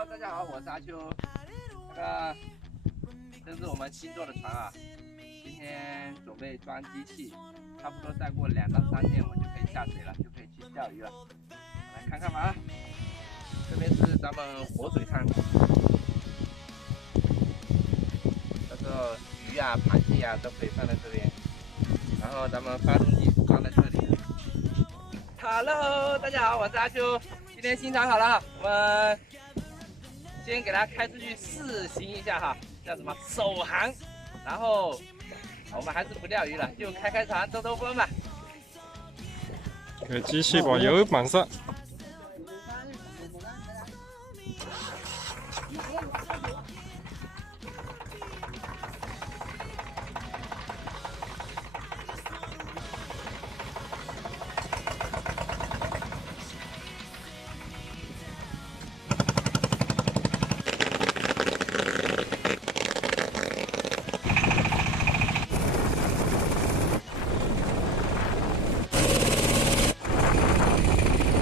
Hello， 大家好，我是阿秋。这是我们新做的船啊，今天准备装机器，差不多再过2到3天，我们就可以下水了，就可以去钓鱼了。来看看吧，这边是咱们活水舱，到时候鱼啊、螃蟹啊都可以放在这边。然后咱们发动机装在这里。Hello， 大家好，我是阿秋。今天新船好了，我们先给它开出去试行一下哈，叫什么首航。然后我们还是不钓鱼了，就开船兜兜风吧。给机器把油满上。